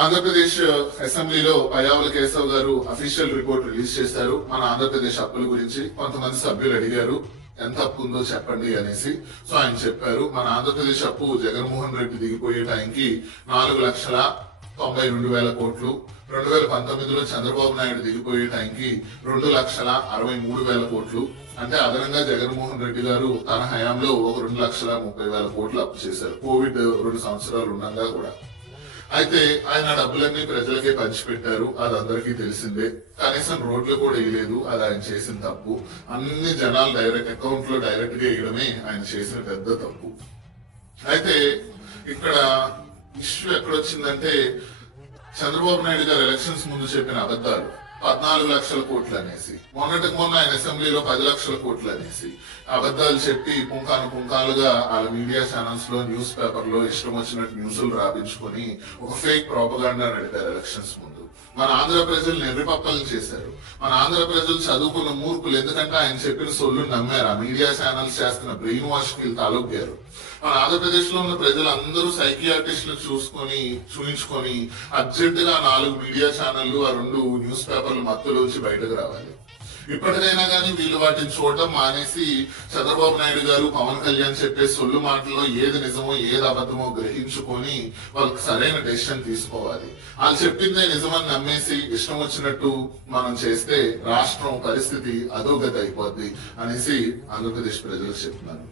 ఆంధ్రప్రదేశ్ అసెంబ్లీలో పయ్యావుల కేశవ్ గారు official report release చేశారు. మన ఆంధ్రప్రదేశ్ అప్పుల గురించి కొంతమంది సభ్యులు అడిగారు ఎంత అప్పు ఉందో చెప్పండి అనేసి. సో ఆయన చెప్పారు, మన ఆంధ్రప్రదేశ్ అప్పు జగన్మోహన్ రెడ్డి దిగిపోయే టైంకి 4,92,000 కోట్లు, 2019లో చంద్రబాబు నాయుడు దిగిపోయే టైంకి 2,63,000 కోట్లు. అంటే అదనంగా జగన్మోహన్ రెడ్డి గారు తన హయాంలో ఒక 2,30,000 కోట్లు అప్పు చేశారు, కోవిడ్ 2 సంవత్సరాలు ఉండగా కూడా. అయితే ఆయన డబ్బులన్నీ ప్రజలకే పంచిపెట్టారు, అది అందరికీ తెలిసిందే. కనీసం రోడ్లు కూడా వేయలేదు, అది ఆయన చేసిన తప్పు. అన్ని జనాలు డైరెక్ట్ అకౌంట్ లో డైరెక్ట్ గా వేయడమే ఆయన చేసిన పెద్ద తప్పు. అయితే ఇక్కడ ఇష్యూ ఎక్కడొచ్చిందంటే, చంద్రబాబు నాయుడు గారు ఎలక్షన్స్ ముందు చెప్పిన అబద్ధాలు 14 లక్షల కోట్లు అనేసి, మొన్నటికి మొన్న ఆయన అసెంబ్లీలో 10 లక్షల కోట్లు అనేసి అబద్ధాలు చెప్పి పుంకాలుగా వాళ్ళ మీడియా ఛానల్స్ లో, న్యూస్ పేపర్ లో ఇష్టం వచ్చినట్టు న్యూస్లు రాపించుకొని ఒక ఫేక్ ప్రాపగాండా నడిపారు ఎలక్షన్స్ ముందు. మన ఆంధ్ర ప్రజలు నెర్రిపప్పలను చేశారు. మన ఆంధ్ర ప్రజలు చదువుకున్న మూర్ఖులు, ఎందుకంటే ఆయన చెప్పిన సొల్లు నమ్మారు. ఆ మీడియా ఛానల్స్ చేస్తున్న బ్రెయిన్ వాష్ కి తాలూకారు. మన ఆంధ్రప్రదేశ్ లో ఉన్న ప్రజలందరూ సైకియాట్రిస్టులు చూయించుకొని అర్జెంట్ గా 4 మీడియా ఛానళ్లు, ఆ 2 న్యూస్ పేపర్లు మత్తులోంచి బయటకు రావాలి. ఇప్పటికైనా కానీ వీళ్ళు వాటిని చూడటం మానేసి చంద్రబాబు నాయుడు గారు, పవన్ కళ్యాణ్ చెప్పే సొల్లు మాటల్లో ఏది నిజమో ఏది అబద్ధమో గ్రహించుకొని వాళ్ళకి సరైన డెసిషన్ తీసుకోవాలి. వాళ్ళు చెప్పిందే నిజమని నమ్మేసి ఇష్టం వచ్చినట్టు మనం చేస్తే రాష్ట్రం పరిస్థితి అధోగతి అయిపోద్ది అనేసి ఆంధ్రప్రదేశ్ ప్రజలకు చెప్తున్నాను.